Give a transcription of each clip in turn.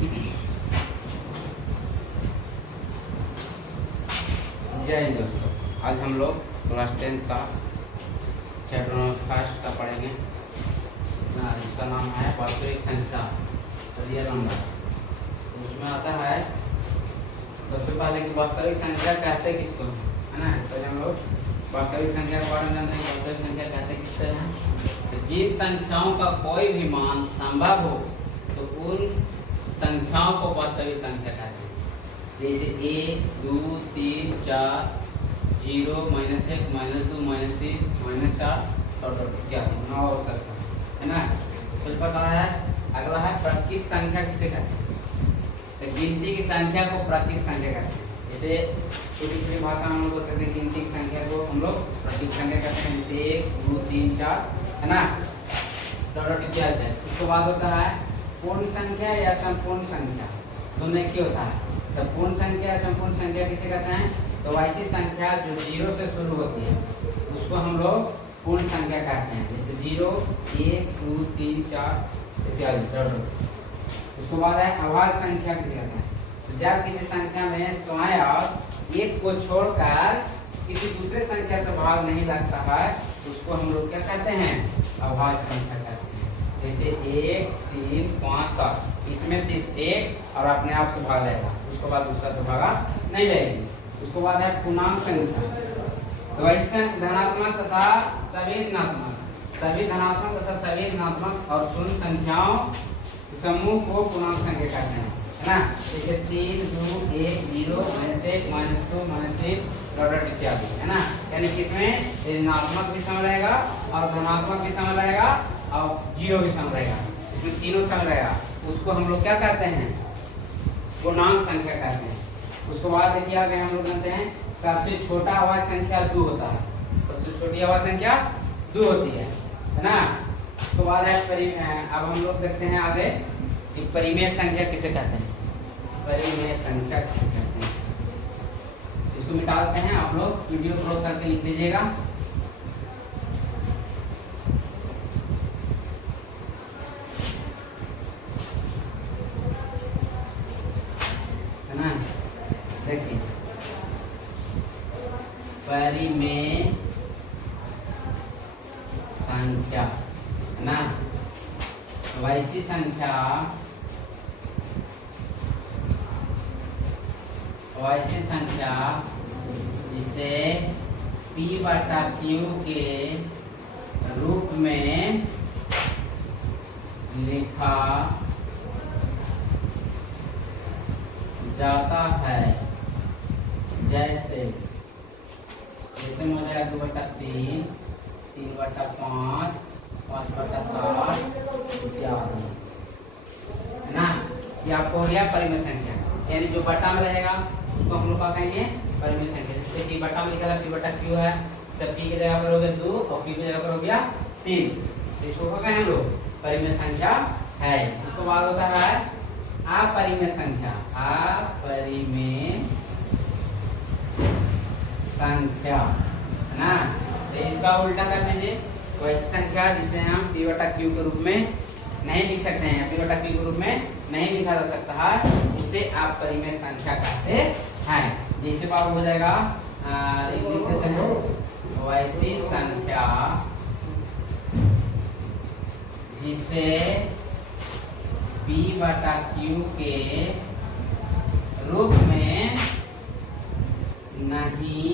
जय हिंद दोस्तों, आज हम लोग क्लास 10 का चैप्टर नंबर फर्स्ट का पढ़ेंगे। इसका नाम है वास्तविक संख्या, रियल नंबर। उसमें आता है सबसे पहले कि वास्तविक संख्या कहते किसको, है ना। पहले हम लोग वास्तविक संख्या के बारे में जानते हैं। वास्तविक संख्या कहते किससे हैं? तो जिन संख्याओं का कोई भी मान संभव हो तो उन संख्याओं को वास्तविक संख्या कहते हैं। जैसे 1, 2, 3, 4, 0, -1, -2, -3, -4 इत्यादि 9 हो सकता है ना। कुछ पता है। अगला है प्राकृतिक संख्या किसे कहते हैं? तो गिनती की संख्या को प्राकृतिक संख्या कहते हैं। जैसे छोटी छोटी भाषा में हम लोग बोल सकते हैं गिनती की संख्या को हम लोग प्राकृतिक संख्या कहते हैं। जैसे 1, 2, 3, 4 है ना, इत्यादि है। उसके बाद होता है पूर्ण संख्या या संपूर्ण संख्या, दोनों एक ही होता है। तो पूर्ण संख्या संपूर्ण संख्या किसे कहते हैं? तो ऐसी संख्या जो 0 से शुरू होती है उसको हम लोग पूर्ण संख्या कहते हैं। जैसे 0, 1, 2, 3, 4 इत्यादि। उसके बाद है अभाज्य संख्या किसे कहते हैं? जब किसी संख्या में स्वयं एक को छोड़कर किसी दूसरे संख्या से भाग नहीं लगता है उसको हम लोग क्या कहते हैं? अभाज्य संख्या कहते हैं। जैसे 1, 3, 5, 7 इसमें सिर्फ एक और अपने आप से भाग जाएगा, उसके बाद दूसरा तो भागा नहीं जाएगी। उसके बाद है पूर्णांक संख्या। तो ऐसे धनात्मक तथा सभी धनात्मक तथा सभी ऋणात्मक और शून्य संख्याओं समूह को पूर्णांक संख्या कहते हैं, है ना। जैसे 3, 2, 1, 0, -1, -2, -3 इत्यादि, है ना। यानी किसमें ऋणात्मक भी शामिल रहेगा और धनात्मक भी शामिल रहेगा और 0 भी शामिल रहेगा। इसमें तीनों शामिल रहेगा। उसको हम लोग क्या कहते हैं? पूर्णांक संख्या कहते हैं। उसके बाद देखिए आगे हम लोग जानते हैं सबसे छोटा अभाज्य संख्या 2 होता है। सबसे छोटी अभाज्य संख्या 2 होती है ना। उसके बाद है अब हम लोग देखते हैं आगे कि परिमेय संख्या किसे कहते हैं? परिमेय संख्या किसे कहते हैं? इसको मिटा देते हैं। आप लोग वीडियो क्लोज करके लिख लीजिएगा। देखिए परिमेय संख्या है ना, वैसी संख्या जिसे P/Q के रूप में लिखा जाता है। जैसे में हो जाएगा 2/3, 3/5, 5/7 इत्यादि, है ना। ये आपको हो गया परिमेय संख्या। यानी जो बटा में रहेगा उसको हम लोग क्या कहेंगे? परिमेय संख्या। जैसे कि बटा में लिखा है P/Q है, तो P की जगह पर हो गया 2 और Q की जगह पर हो गया 3। इसको क्या कहें हम लोग? परिमेय संख्या है। उसके बाद होता है अपरिमेय संख्या। अपरिमेय संख्या, है ना। तो इसका उल्टा कर दीजिए। तो ऐसी संख्या जिसे हम P/Q के रूप में नहीं लिख सकते हैं, P/Q के रूप में नहीं लिखा जा सकता है, उसे अपरिमेय संख्या कहते हैं। जैसे बात हो जाएगा वैसी संख्या जिसे P/Q के रूप में नहीं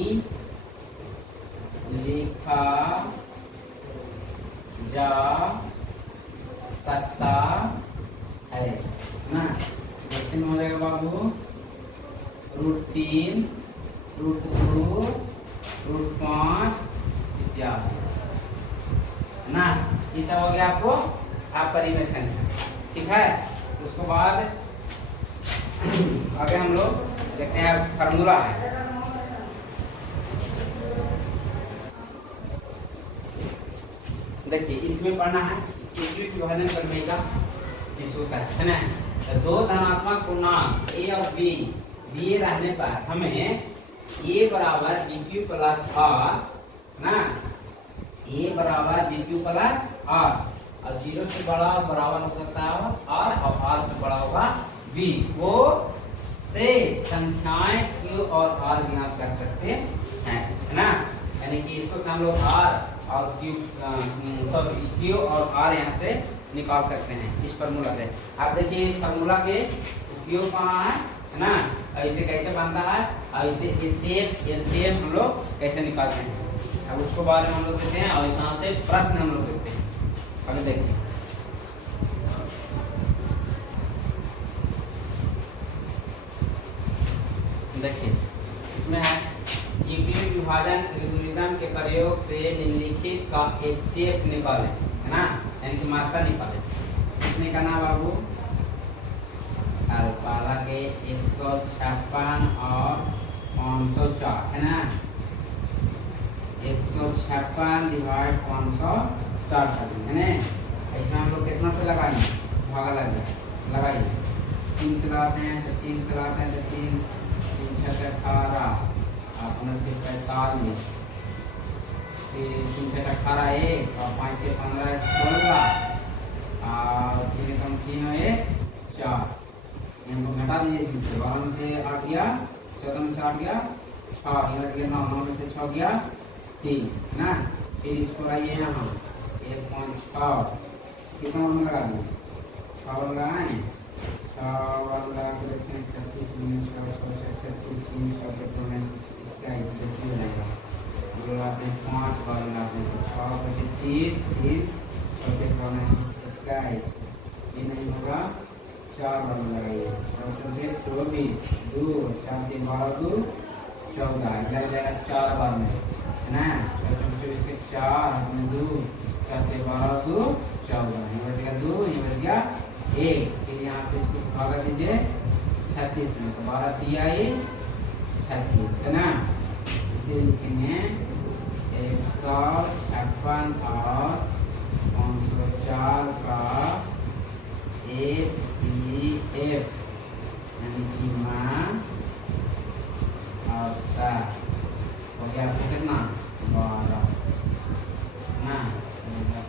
लिखा जा सकता है ना। जैसे में हो जाएगा बाबू √3, √2, √5 इत्यादि ना। ये सब हो गया आपको अपरिमेय संख्या, ठीक है। उसके बाद आगे हम लोग देखते हैं फार्मूला है। देखिए इसमें पढ़ना है विभाजन प्रमेय का होता है ना। तो दो धनात्मक पूर्णांक a और b दिए रहने पर हमें a बराबर bq प्लस r ना, a बराबर bq प्लस r और 0 से बड़ा बराबर हो सकता है r और r से बड़ा होगा बी वो से संख्याएं क्यू और आर ज्ञात कर सकते हैं, है ना। यानी कि इसको हम लोग आर और क्यू क्यू और आर यहाँ से निकाल सकते हैं इस फार्मूला से। आप देखिए इस फार्मूला के उपयोग कहाँ है ना, ऐसे कैसे बनता है, ऐसे एलसीएम हम लोग कैसे निकालते हैं, अब उसको बारे में हम लोग देखते हैं और यहाँ से प्रश्न हम लोग देखते हैं। अभी देखते हैं, देखिए इसमें है यूक्लिड विभाजन एल्गोरिथम के प्रयोग से निम्नलिखित का एचसीएफ निकालें, है ना, यानी कि मात्रा निकालें। कितने का ना बाबू, अल्फा के 156 और 504, है ना, 156 डिवाइड 504 है ना। इसमें हम लोग कितना से लगाएंगे, भागा लग जाए, लगाइए 3 से लगाते हैं तो 3 से लगाते हैं तो 3 6 18 और 45 3 6 18 1 और 5 के 15 16 और 3 कम 3 1 4, इनको घटा दीजिए इसमें से 12 में से 8 गया, 14 में से 8 गया 6, ये गया 9, 9 में से 6 गया 3, है ना। फिर इसको लाइए यहाँ 1 5 6 कितना में लगा दें, 6 लगाएं, 6 लगा के देखते हैं 36 में 6 36 में 6 में इसका एक्सेप्शन लगेगा, लगाते हैं 5 बार लगाते हैं 6 बचे 30 3 छोटे में इसका ये नहीं होगा 4 बार लगाइए 24 2 4 3 12 2 14 इधर जाएगा 4 बार में, है ना। 24 के 4 2 4 3 12 2 14, ये बच गया 2, ये बच गया 1, फिर यहाँ से इसको भागा दीजिए 36 में तो 12 दिया ये 36, है ना। इसे लिखेंगे 156 और 504 का HCF यानी कि मान और सात हो गया आपको कितना 12 ना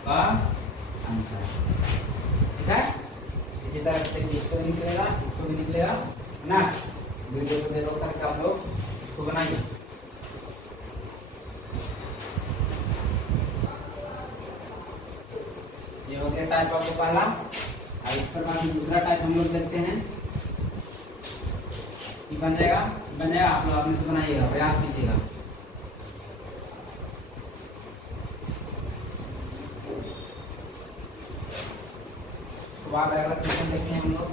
का आंसर, ठीक है। इसी तरह से इसको भी निकलेगा, इसको भी निकलेगा ना। वीडियो को देखो करके आप लोग इसको बनाइए। ये हो गया टाइप आपको पहला, और इस पर दूसरा टाइप हम लोग देखते हैं कि बन जाएगा आप लोग अपने से बनाइएगा, प्रयास कीजिएगा। तो बाद अगला क्वेश्चन देखते हैं हम लोग।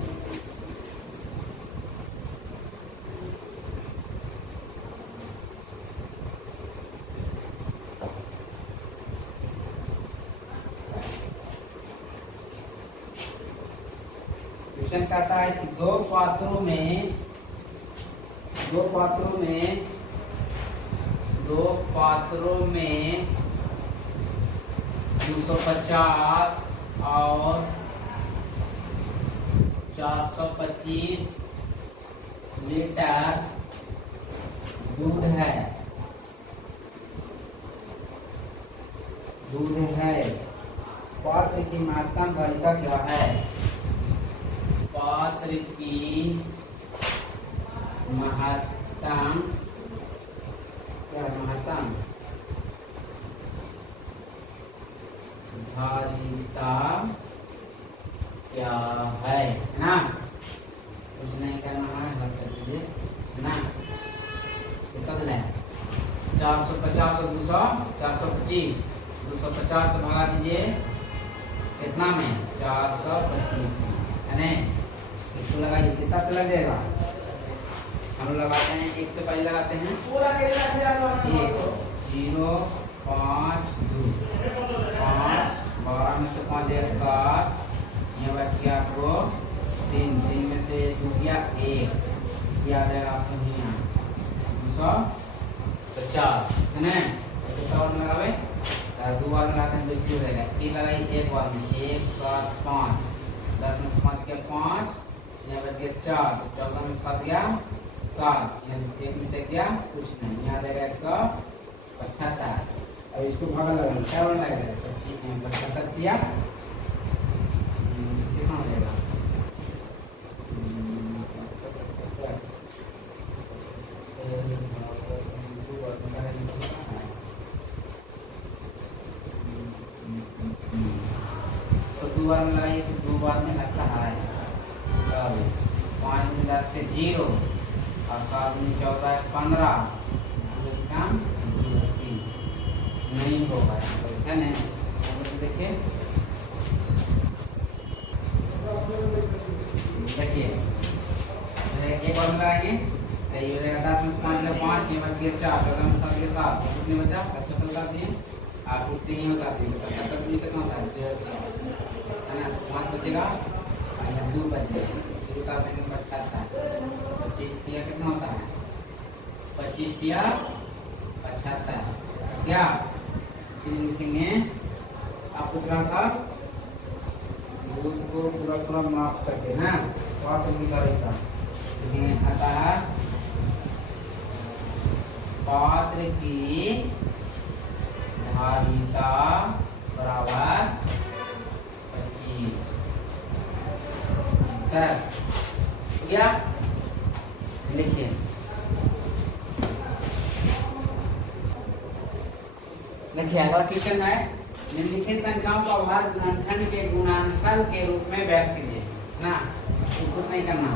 क्वेश्चन कहता है कि दो पात्रों में 250 और 425 लीटर दूध है, पात्र की महत्तम घनता क्या है, पात्र की महत्तम धारिता क्या है ना। कुछ नहीं करना है, हल कर दीजिए, है ना। कितना है 450 और 200 425, 250 से भगा दीजिए कितना में 425, है ना। इसको लगाइए, कितना से लग जाएगा, हम लगाते हैं 1 से पहले लगाते हैं 1 0 5 2 5 12 में से 5 7, ये बच गया आपको 3 में से 2 गया 1, क्या आ जाएगा आपको यहाँ 250, है ना। कितना बार लगावे 2 बार लगाते हैं बेसी हो जाएगा, 3 लगाइए 1 बार में 1 7 5 10 में से 5 गया 5, यहाँ बच गया 4 तो 14 में 7 गया 7, यानी 1 में से गया कुछ नहीं, यहाँ आ जाएगा 175। अब इसको भागा लगाइए, क्या बन लगेगा 75 दिया कितना हो जाएगा 2 बार में लगाइए तो 2 बार में लगता है 5 में 10 से 0 और 7 में 14 है 15 काम नहीं होगा है ना। देखिए देखिए एक बार लगाएंगे तो ये हो जाएगा 10 में 5 में 5 ये बच गया 4 14 में 7 के 7 कितने बचा 75 बता दिए आप उससे ही बता दीजिए 75 में कितना होता है ना 5 बचेगा और 2 बचेगा 2 का सेकंड बचता है 25 दिया कितना होता है 25 दिया 75 क्या लिखेंगे आप पूछ रहा था दूध को पूरा पूरा माप सके ना तो आप जल्दी करेगा आता है पात्र की धारिता बराबर 25 सर क्या लिखिए देखिए अगला क्वेश्चन है निम्नलिखित संख्याओं का भाग गुणनखंड के गुणांकन के रूप में व्यक्त कीजिए ना कुछ नहीं करना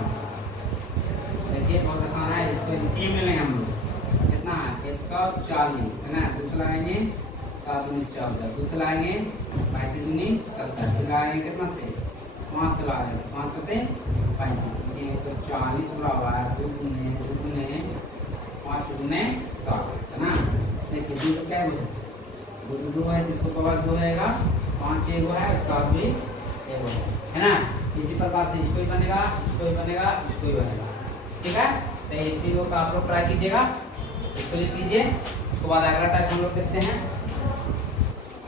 देखिए बहुत आसान है इसको इसी में लेंगे हम लोग कितना 140 है ना दूसरा लगाएंगे 7 दूनी 14 दूसरा लगाएंगे 35 दूनी 70 फिर लगाएंगे कितना से 5 से लगाएंगे 5 से 35 140 बराबर 2 दूनी 5 दूनी 7 है ना। देखिए 2 क्या है 2 है जिसको पावर 2 रहेगा 5 एगो है 7 भी एगो है ना। इसी प्रकार से इसको ही बनेगा इसको ही बनेगा इसको ही बनेगा ठीक है। तो इस चीज़ों का आप लोग ट्राई कीजिएगा इसको लिख लीजिए। उसके बाद अगला टाइप हम लोग देखते हैं